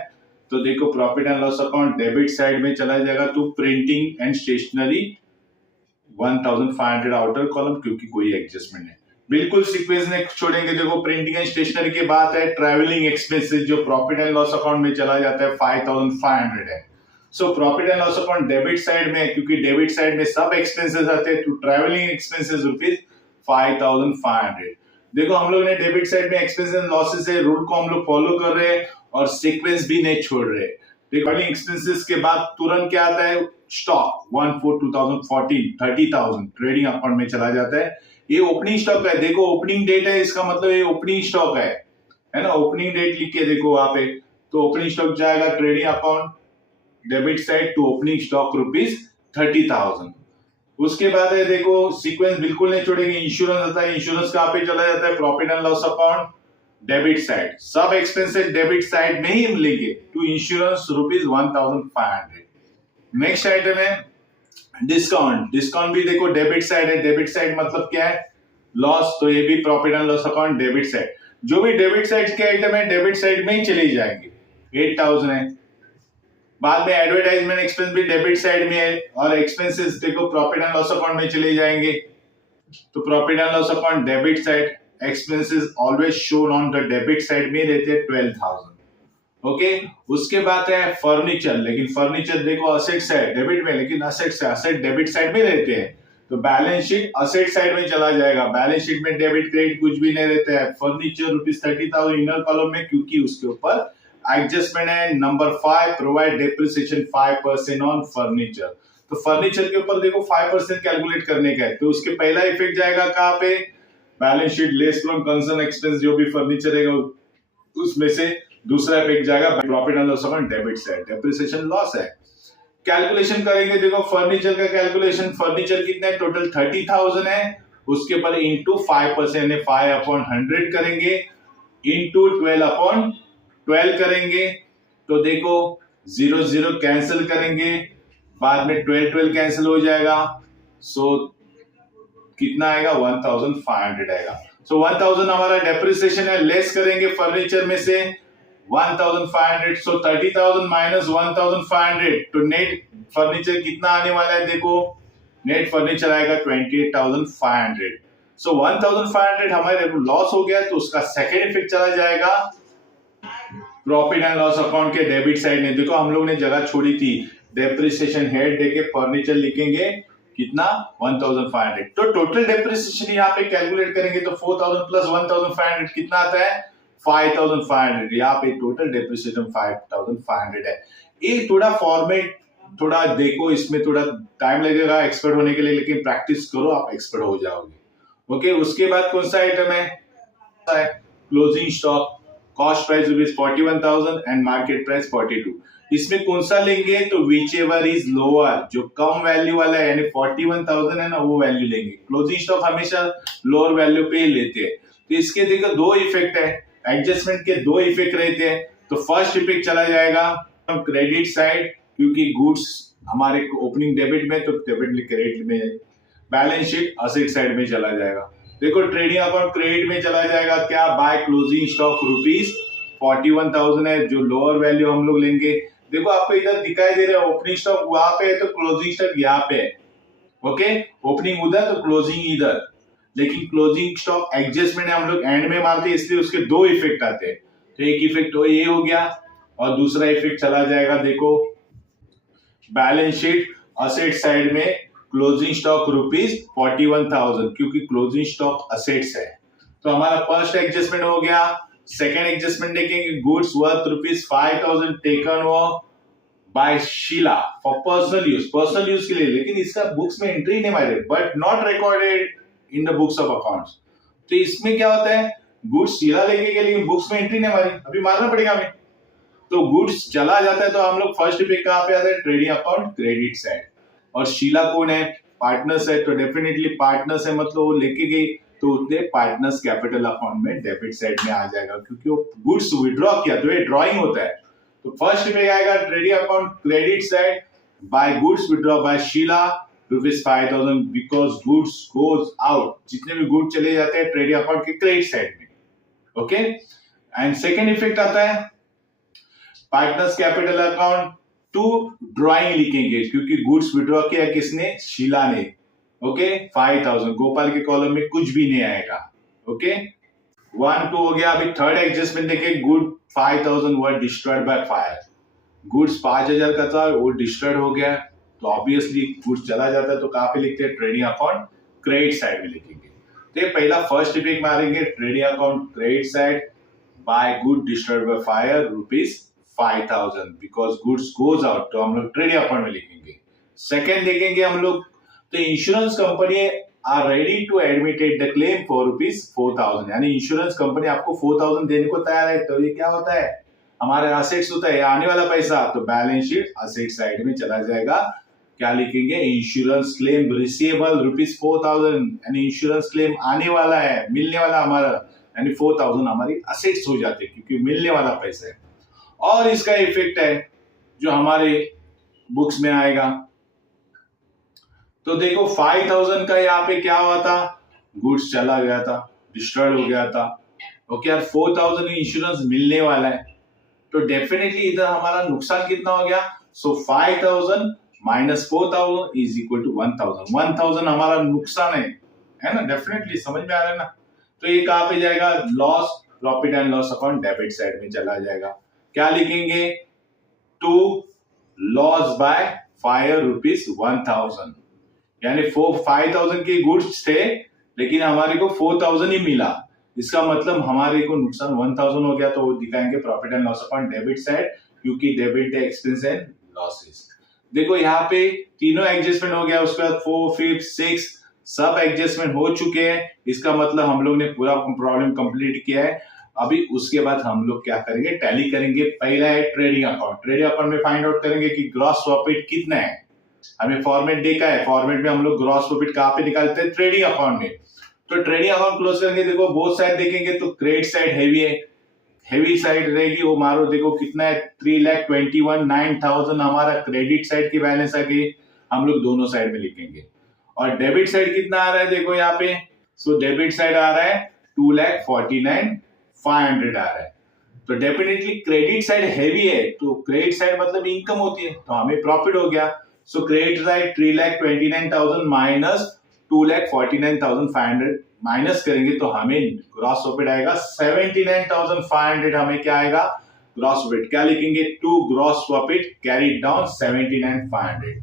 तो देखो profit and loss account debit side में चला जाएगा, तो printing and stationery 1500 outer column, क्योंकि कोई एडजस्टमेंट है। बिल्कुल सीक्वेंस ने छोड़ेंगे। देखो प्रिंटिंग एंड स्टेशनरी के बाद है ट्रैवलिंग एक्सपेंसेस, जो प्रॉफिट एंड लॉस अकाउंट में चला जाता है 5500 है। So profit and loss account debit side में, क्योंकि डेबिट साइड में सब एक्सपेंसेस आते हैं, तो ट्रैवलिंग एक्सपेंसेस ₹5500। देखो हम लोग ने डेबिट साइड में एक्सपेंसेस एंड लॉसेस है, रूल को हम लोग फॉलो कर रहे हैं और सीक्वेंस भी नहीं छोड़ रहे। रिकॉर्डिंग एक्सपेंसेस के बाद तुरंत क्या आता है? स्टॉक 1/4/2014 30,000 ट्रेडिंग अकाउंट में चला जाता है। ये ओपनिंग स्टॉक है, देखो ओपनिंग डेट है, इसका मतलब ये ओपनिंग स्टॉक है ना? ओपनिंग डेट लिख के देखो वहां पे, तो ओपनिंग स्टॉक जाएगा trading account debit side to opening stock ₹30,000। उसके बाद है देखो सीक्वेंस बिल्कुल नहीं छोड़ेंगे, इंश्योरेंस आता है, इंश्योरेंस कहां पे चला जाता है? Profit and loss account debit side, सब एक्सपेंसेस डेबिट साइड में ही मिलेंगे, टू इंश्योरेंस ₹1500। नेक्स्ट आइटम है डिस्काउंट। डिस्काउंट भी देखो डेबिट साइड है, डेबिट साइड मतलब क्या है? लॉस, तो ये भी profit and loss account debit side. जो भी डेबिट साइड के आइटम है डेबिट साइड में ही चले जाएंगे, 8000 है। बाद में एडवर्टाइजमेंट एक्सपेंस भी डेबिट साइड में है, और एक्सपेंसेस देखो प्रॉफिट एंड लॉस अकाउंट में चले जाएंगे। तो profit and loss account debit side, expenses always shown on the debit side में रहते हैं 12,000। ओके, उसके बाद है फर्नीचर, लेकिन फर्नीचर देखो असेट्स है डेबिट में, लेकिन असेट डेबिट साइड में रहते हैं, तो बैलेंस शीट असेट साइड में चला जाएगा। बैलेंस शीट में डेबिट क्रेडिट कुछ भी नहीं रहता है। फर्नीचर ₹30,000 इनर कॉलम में, क्योंकि उसके ऊपर एडजस्टमेंट है। Number 5 provide depreciation 5% on furniture. तो फर्नीचर के ऊपर देखो 5% कैलकुलेट करने का है, तो उसके पहला इफेक्ट जाएगा कहां पे? Balance sheet less from concern expense, जो भी फर्नीचर है उसमें से दूसरा इफेक्ट जाएगा profit and loss account debit side, depreciation loss है। कैलकुलेशन करेंगे, देखो फर्नीचर का कैलकुलेशन, फर्नीचर कितना है? टोटल 30,000 है, उसके ऊपर इंटू 5% है, 5/100 करेंगे, इंटू 12/12 करेंगे। तो देखो 0 कैंसिल करेंगे, बाद में 12 कैंसिल हो जाएगा, सो कितना आएगा? 1500 आएगा। सो 1000 हमारा डेप्रिसिएशन है, लेस करेंगे फर्नीचर में से 1500, सो 30,000 माइनस 1500, तो नेट फर्नीचर कितना आने वाला है? देखो नेट फर्नीचर आएगा 28,500। सो 1500 हमारे लॉस हो गया, तो उसका सेकेंड इफेक्ट चला जाएगा प्रॉफिट एंड लॉस अकाउंट के डेबिट साइड में। देखो हम लोग ने जगह छोड़ी थी, डेप्रिसिएशन हेड देके फर्नीचर लिखेंगे कितना? 1500। तो टोटल डेप्रिसिएशन यहाँ पे कैलकुलेट करेंगे, तो 4000 प्लस 1500 कितना आता है? 5500। यहाँ पे टोटल डेप्रिसिएशन 5500 है। ये थोड़ा फॉर्मेट थोड़ा देखो, इसमें थोड़ा टाइम लगेगा एक्सपर्ट होने के लिए, लेकिन प्रैक्टिस करो आप एक्सपर्ट हो जाओगे। ओके, उसके बाद कौन सा आइटम है? Closing stock, cost price ₹41,000 and market price 42। इसमें कौन सा लेंगे, तो विच एवर इज लोअर, जो कम वैल्यू वाला है यानी 41,000 है ना, वो वैल्यू लेंगे। क्लोजिंग स्टॉक हमेशा लोअर वैल्यू पे ही लेते हैं। तो इसके देखो दो इफेक्ट है, एडजस्टमेंट के दो इफेक्ट रहते हैं। तो फर्स्ट इफेक्ट चला जाएगा क्रेडिट साइड, क्योंकि गुड्स हमारे ओपनिंग डेबिट में, तो डेबिट क्रेडिट में, बैलेंस शीट असेट साइड में चला जाएगा। देखो ट्रेडिंग अकाउंट क्रेडिट में चला जाएगा, क्या, बाय क्लोजिंग स्टॉक रुपीज 41,000 है, जो लोअर वैल्यू हम लोग लेंगे। देखो आपको इधर दिखाई दे रहा है ओपनिंग स्टॉक वहां पे है, तो क्लोजिंग स्टॉक यहाँ पे है। ओके, ओपनिंग उधर तो क्लोजिंग इधर, लेकिन क्लोजिंग स्टॉक एडजस्टमेंट हम लोग एंड में मारते हैं, इसलिए उसके दो इफेक्ट आते हैं। तो एक इफेक्ट तो ये हो गया, और दूसरा इफेक्ट चला जाएगा देखो बैलेंस शीट असेट साइड में, क्लोजिंग स्टॉक रुपीज 41,000, क्योंकि क्लोजिंग स्टॉक असेट्स है। तो हमारा फर्स्ट एडजस्टमेंट हो गया। सेकेंड एडजस्टमेंट देखेंगे, गुड्स वर्थ रुपीज 5,000 टेकन वो by Sheela for personal use के लिए, लेकिन इसका बुक्स में एंट्री नहीं मारे, but not recorded in the books of accounts. तो इसमें क्या होता है, गुड्स शीला लेके गए लेकिन बुक्स में एंट्री नहीं मारी, अभी मारना पड़ेगा हमें। तो गुड्स चला जाता है, तो हम लोग फर्स्ट पे कहां पे आते हैं, ट्रेडिंग अकाउंट क्रेडिट साइड। और शीला कौन है, पार्टनर्स है, तो डेफिनेटली पार्टनर्स है, मतलब वो लेके गई, तो उसने पार्टनर्स कैपिटल अकाउंट में डेबिट साइड में आ जाएगा, क्योंकि वो गुड्स विड्रॉ किया, तो ये ड्रॉइंग होता है। तो फर्स्ट पे आएगा trading account credit side, by goods withdraw by Sheela rupees 5,000, because goods goes out, जितने भी गुड्स चले जाते हैं ट्रेडिंग अकाउंट के क्रेडिट साइड में। ओके, एंड सेकेंड इफेक्ट आता है partners capital account to drawing लिखेंगे, क्योंकि गुड्स विड्रॉ किया किसने, शीला ने। ओके, 5,000, गोपाल के कॉलम में कुछ भी नहीं आएगा। ओके, 1 2 हो गया। अभी थर्ड एडजस्टमेंट देखे, good 5,000 were destroyed by fire, goods 5,000 का था, वो डिस्ट्रॉयड हो गया, तो ऑब्वियसली गुड्स चला जाता है, तो कहां पे लिखते हैं, ट्रेडिंग अकाउंट क्रेडिट साइड में लिखेंगे। तो ये पहला फर्स्ट इफेक्ट मारेंगे, trading account credit side, by good destroyed by fire rupees 5,000, because goods goes out, तो हम लोग ट्रेडिंग अकाउंट में लिखेंगे। सेकेंड देखेंगे हम लोग, तो insurance company are ready to admitted the claim for rupees 4,000, यानी इंश्योरेंस कंपनी आपको 4,000 देने को तैयार है, तो ये क्या होता है, हमारे असेट्स होता है, आने वाला पैसा, तो बैलेंस शीट असेट साइड में चला जाएगा। क्या लिखेंगे, इंश्योरेंस क्लेम रिसीवेबल रुपीज 4,000, यानी इंश्योरेंस क्लेम आने वाला है, मिलने वाला हमारा, यानी 4,000 हमारी असेट्स हो जाते हैं, क्योंकि मिलने वाला पैसा है। और इसका इफेक्ट है जो हमारे बुक्स में आएगा, तो देखो 5,000 का यहाँ पे क्या हुआ था, गुड्स चला गया था, डिस्ट्रॉयड हो गया था। ओके यार, 4,000 इंश्योरेंस मिलने वाला है, तो डेफिनेटली इधर हमारा नुकसान कितना हो गया, सो 5,000 माइनस 4,000 इज इक्वल टू 1,000। 1,000 हमारा नुकसान है ना, डेफिनेटली समझ में आ रहा है ना। तो ये कहां पे जाएगा, loss, profit and loss account debit side में चला जाएगा। क्या लिखेंगे, to loss by fire rupees 1,000, यानी 5,000 के गुड्स थे, लेकिन हमारे को 4,000 ही मिला, इसका मतलब हमारे को नुकसान 1,000 हो गया, तो वो दिखाएंगे profit and loss account debit side, क्योंकि डेबिट है एक्सपेंस एंड लॉसेस। देखो यहाँ पे तीनों एडजस्टमेंट हो गया, उसके बाद 4 5 6 सब एडजस्टमेंट हो चुके हैं, इसका मतलब हम लोग ने पूरा प्रॉब्लम कंप्लीट किया है। अभी उसके बाद हम लोग क्या करेंगे, टैली करेंगे। पहला है ट्रेडिंग अकाउंट, ट्रेडिंग अकाउंट में फाइंड आउट करेंगे कि ग्रॉस प्रॉफिट कितना है, हमें फॉर्मेट देखा है, फॉर्मेट में हम लोग ग्रॉस प्रॉफिट कहां पे निकालते हैं, ट्रेडिंग अकाउंट में। तो ट्रेडिंग अकाउंट क्लोज करेंगे, देखो बोथ साइड देखेंगे, तो क्रेडिट साइड हैवी है, हैवी साइड रहेगी, वो मारो देखो कितना है, 3,21,9,000 हमारा क्रेडिट साइड की बैलेंस आ गई, हम लोग दोनों साइड में लिखेंगे। और डेबिट साइड कितना आ रहा है, देखो यहाँ पे, सो डेबिट साइड आ रहा है 2,49,500 आ रहा है। तो डेफिनेटली क्रेडिट साइड हैवी है, तो क्रेडिट साइड मतलब इनकम होती है, तो हमें प्रॉफिट हो गया। सो क्रेडिट साइड 3,29,000 माइनस 2,49,500 माइनस करेंगे, तो हमें ग्रॉस प्रॉफिट आएगा 79,500, हमें क्या आएगा, ग्रॉस प्रॉफिट। क्या लिखेंगे, to gross profit carried down 79,500,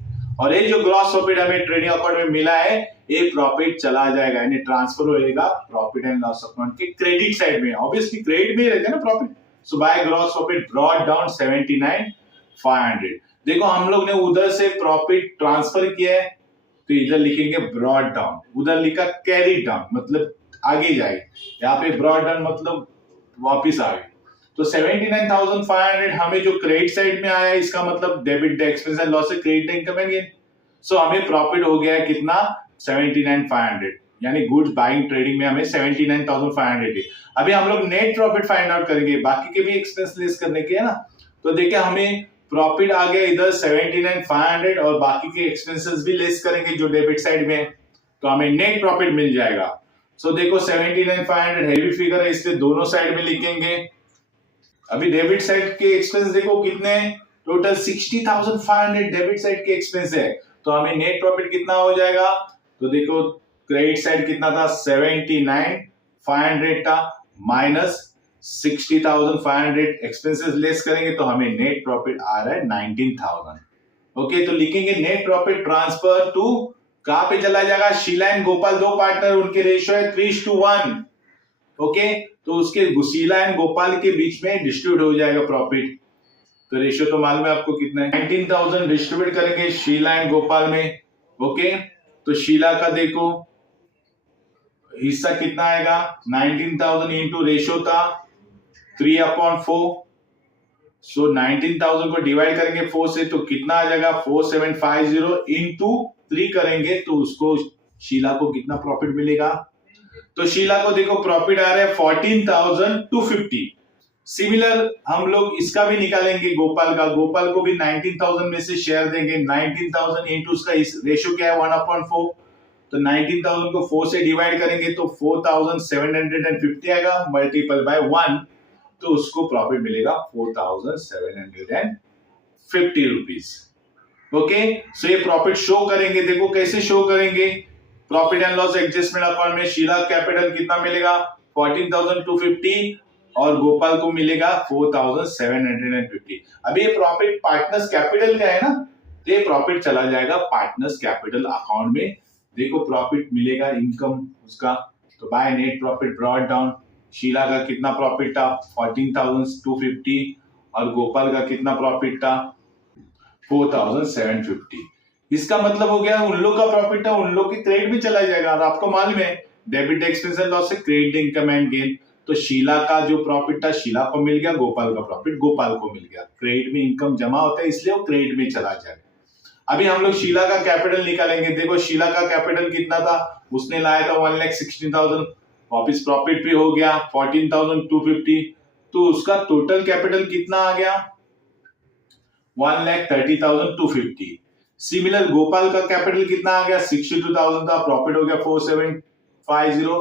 और ये जो ग्रॉस प्रॉफिट हमें ट्रेडिंग अकाउंट में मिला है, ये प्रॉफिट चला जाएगा, यानी ट्रांसफर होएगा प्रॉफिट एंड लॉस अकाउंट के क्रेडिट साइड में, ऑब्वियसली क्रेडिट में ही रहता है ना profit. So by gross profit brought down 79,500। देखो हम लोग ने उधर से प्रॉफिट ट्रांसफर किया है, तो इधर लिखेंगे ब्रॉट डाउन, उधर लिखा कैरी डाउन, मतलब आगे जाए, यहाँ पे ब्रॉट डाउन मतलब वापिस आ गए। तो 79,500 हमें जो क्रेडिट साइड में आया, इसका मतलब debit the expense and loss से credit the income and gain. So हमें प्रॉफिट हो गया है कितना, 79,500, यानी गुड्स बाइंग ट्रेडिंग में हमें 79,500 है। अभी हम लोग नेट प्रॉफिट फाइंड आउट करेंगे, बाकी के भी एक्सपेंस लेस करने के है ना। तो देखिए हमें प्रॉफिट आ गया इधर 79,500 और बाकी के एक्सपेंसेस भी लेस करेंगे जो डेबिट साइड में है, तो हमें नेट प्रॉफिट मिल जाएगा। सो देखो 79,500 हैवी फिगर है, इसलिए दोनों साइड में लिखेंगे। अभी डेबिट साइड के एक्सपेंस देखो कितने, टोटल 60,500 डेबिट साइड के एक्सपेंस है, तो हमें नेट प्रॉफिट कितना हो जाएगा। तो देखो क्रेडिट साइड कितना था, 79,500 था, माइनस 60,500 एक्सपेंसेस लेस करेंगे तो हमें नेट प्रॉफिट आ रहा है 19,000। ओके, तो लिखेंगे नेट प्रॉफिट ट्रांसफर टू, कहां पे चला जाएगा, शीला एंड गोपाल दो पार्टनर, उनके रेशियो है 3:1। ओके, तो उसके शीला एंड गोपाल के बीच में डिस्ट्रीब्यूट हो जाएगा प्रॉफिट। तो रेशियो तो मालूम है आपको कितना है, 19,000 डिस्ट्रीब्यूट करेंगे शीला एंड गोपाल में। ओके, तो शीला का देखो हिस्सा कितना आएगा, 19,000 इंटू रेशियो था 3/4। सो 19,000 को डिवाइड करेंगे 4 से तो कितना आ जाएगा, 4750 इंटू 3 करेंगे तो उसको शीला को कितना प्रॉफिट मिलेगा। तो शीला को देखो प्रॉफिट आ रहा है 14,250। सिमिलर हम लोग इसका भी निकालेंगे गोपाल का, गोपाल को भी 19,000 में से शेयर देंगे, 19,000 इंटू उसका रेशियो क्या है 1/4। तो 19,000 को 4 से डिवाइड करेंगे तो 4,750 आएगा, मल्टीपल बाय 1 तो उसको प्रॉफिट मिलेगा 4,750 रुपीज। ओके, सो ये प्रॉफिट शो करेंगे, देखो कैसे शो करेंगे, profit and loss adjustment account में शीला कैपिटल कितना मिलेगा 14,250 और गोपाल को मिलेगा 4,750। अभी ये प्रॉफिट पार्टनर्स कैपिटल का है ना, तो ये प्रॉफिट चला जाएगा पार्टनर्स कैपिटल अकाउंट में। देखो प्रॉफिट मिलेगा इनकम उसका, तो by net profit brought down, Sheela का कितना प्रॉफिट था 14,250 और गोपाल का कितना प्रॉफिट था 4,750। इसका मतलब हो गया उन लोग का प्रॉफिट था, उन लोग की क्रेडिट भी चला जाएगा। और आपको मालूम है डेबिट एक्सपेंस एंड लॉस से क्रेडिट इनकम एंड गेन, तो शीला का जो प्रॉफिट था शीला को मिल गया, गोपाल का प्रॉफिट गोपाल को मिल गया। क्रेडिट में इनकम जमा होता है इसलिए वो क्रेडिट में चला जाएगा। अभी हम लोग शीला का कैपिटल निकालेंगे, देखो शीला का कैपिटल कितना था, उसने लाया था 1,16,000, वापिस प्रॉफिट भी हो गया 14,250, तो उसका टोटल कैपिटल कितना आ गया 1,30,250। सिमिलर गोपाल का कैपिटल कितना आ गया 62,000 था, प्रॉफिट हो गया 4,750,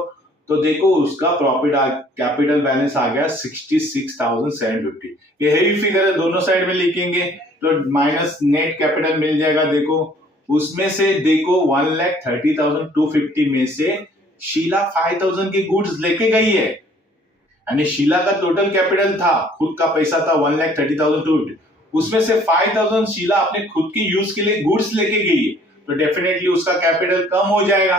तो देखो उसका प्रॉफिट कैपिटल बैलेंस आ गया 66,750। ये हेवी फिगर है, दोनों साइड में लिखेंगे तो माइनस नेट कैपिटल मिल जाएगा। देखो उसमें से देखो 1,30,250 में से शीला 5,000 की गुड्स लेके गई है, यानी शीला का टोटल कैपिटल था, खुद का पैसा था 1,30,250, उसमें से 5,000 शीला अपने खुद की यूज के लिए गुड्स लेके गई है, तो डेफिनेटली उसका कैपिटल कम हो जाएगा।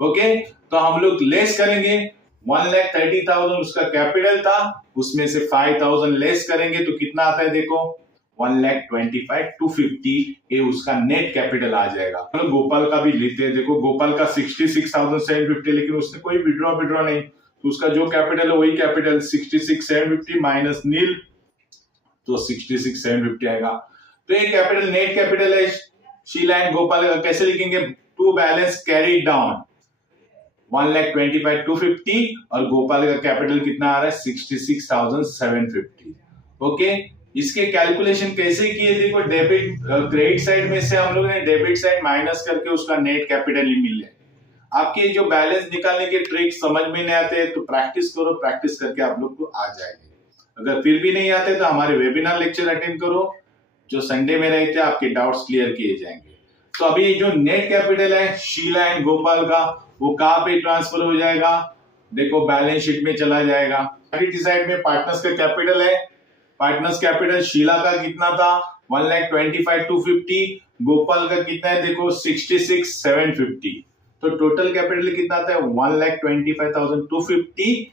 ओके, तो हम लोग लेस करेंगे, 1,30,000 उसका कैपिटल था, उसमें से 5,000 लेस करेंगे तो कितना आता है देखो 1,25,250, ये उसका नेट कैपिटल आ जाएगा। हम लोग गोपाल का भी लेते हैं, देखो गोपाल का 66,750, लेकिन उसने कोई विड्रॉ नहीं, तो उसका जो कैपिटल है वही कैपिटल 66,750 माइनस नील, तो 66,750 आएगा। तो ये कैपिटल नेट कैपिटल है शीला एंड गोपाल का। कैसे लिखेंगे, टू बैलेंस कैरी डाउन 1,25,250 और गोपाल का कैपिटल कितना आ रहा है 66,750। ओके, इसके कैलकुलेशन कैसे किए, देखो डेबिट क्रेडिट साइड में से हम लोग ने डेबिट साइड माइनस करके उसका नेट कैपिटल ही मिल है। आपके जो बैलेंस निकालने के ट्रिक समझ में नहीं आते तो प्रैक्टिस करो, प्रैक्टिस करके आप लोग को आ जाएंगे। अगर फिर भी नहीं आते तो हमारे वेबिनार लेक्चर अटेंड करो जो संडे में रहते हैं, आपके डाउट्स क्लियर किए जाएंगे। तो अभी जो नेट कैपिटल है शीला एंड गोपाल का वो कहाँ पे ट्रांसफर हो जाएगा, देखो बैलेंस शीट में चला जाएगा। साइड में पार्टनर्स का कैपिटल है, पार्टनर्स कैपिटल शीला का कितना था 1,25,250, गोपाल का कितना है देखो 66,750, तो टोटल कैपिटल कितना आता है 1,25,250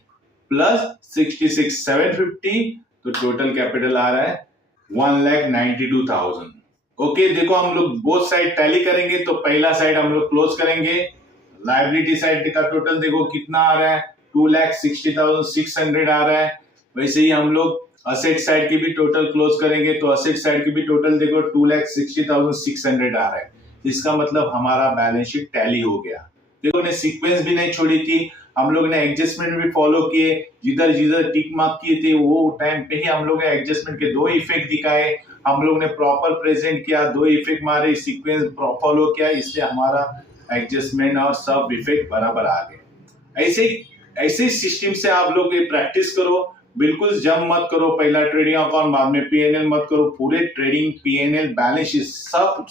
प्लस 66,750, तो टोटल कैपिटल आ रहा है 1,92,000। ओके, देखो हम लोग बोथ साइड टैली करेंगे, तो पहला साइड हम लोग क्लोज करेंगे, लायबिलिटी साइड का टोटल देखो कितना आ रहा है 2,60,600 आ रहा है, वैसे ही हम लोग असेट साइड की भी टोटल क्लोज करेंगे तो असेट साइड की भी टोटल देखो 2,60,600 आ रहा है। इसका मतलब हमारा बैलेंस शीट टैली हो गया। देखो ने सीक्वेंस भी नहीं छोड़ी थी, हम लोग ने एडजस्टमेंट भी फॉलो किए, जिधर जिधर टिक मार्क किए थे वो टाइम पे ही हम लोग ने एडजस्टमेंट के 2 इफेक्ट दिखाए, हम लोग ने प्रॉपर प्रेजेंट किया, 2 इफेक्ट मारे, सीक्वेंस फॉलो किया, इसलिए हमारा एडजस्टमेंट और सब इफेक्ट बराबर आ गए। ऐसे सिस्टम से आप लोग ये प्रैक्टिस करो, बिल्कुल जम मत करो, पहला ट्रेडिंग अकाउंट बाद में पीएनएल मत करो, पूरे ट्रेडिंग पीएनएल बैलेंस शीट सब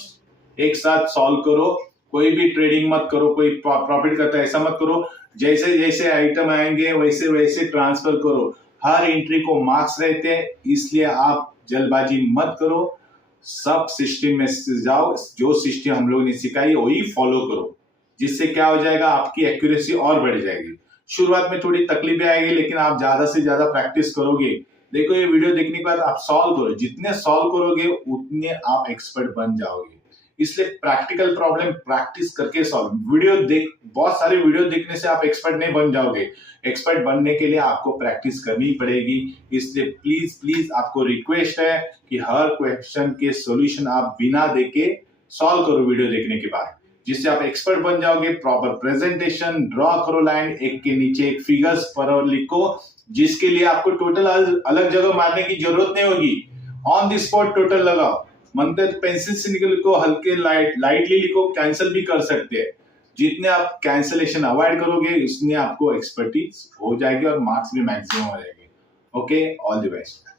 एक साथ सॉल्व करो। कोई भी ट्रेडिंग मत करो, कोई प्रॉफिट करता है ऐसा मत करो, जैसे जैसे आइटम आएंगे वैसे वैसे ट्रांसफर करो। हर एंट्री को मार्क्स रहते हैं, इसलिए आप जल्दबाजी मत करो, सब सिस्टम में जाओ, जो सिस्टम हम लोग ने सिखाई वही फॉलो करो, जिससे क्या हो जाएगा आपकी एक्यूरेसी और बढ़ जाएगी। शुरुआत में थोड़ी तकलीफें आएगी, लेकिन आप ज्यादा से ज्यादा प्रैक्टिस करोगे। देखो ये वीडियो देखने के बाद आप सॉल्व करो, जितने सॉल्व करोगे उतने आप एक्सपर्ट बन जाओगे। इसलिए प्रैक्टिकल प्रॉब्लम प्रैक्टिस करके सॉल्व, वीडियो देख, बहुत सारे वीडियो देखने से आप एक्सपर्ट नहीं बन जाओगे। एक्सपर्ट बनने के लिए आपको प्रैक्टिस करनी पड़ेगी। इसलिए प्लीज प्लीज आपको रिक्वेस्ट है कि हर क्वेश्चन के सॉल्यूशन आप बिना देके सॉल्व करो वीडियो देखने के बाद, जिससे आप एक्सपर्ट बन जाओगे। प्रॉपर प्रेजेंटेशन ड्रॉ करो, लाइन एक के नीचे एक फिगर्स पर लिखो, जिसके लिए आपको टोटल अलग जगह मारने की जरूरत नहीं होगी, ऑन द स्पॉट टोटल लगाओ। मनते पेंसिल से लिखो, हल्के लाइटली लिखो, कैंसिल भी कर सकते हैं। जितने आप कैंसिलेशन अवॉइड करोगे उतने आपको एक्सपर्टीज हो जाएगी और मार्क्स भी मैक्सिमम हो जाएंगे। Okay, all the best.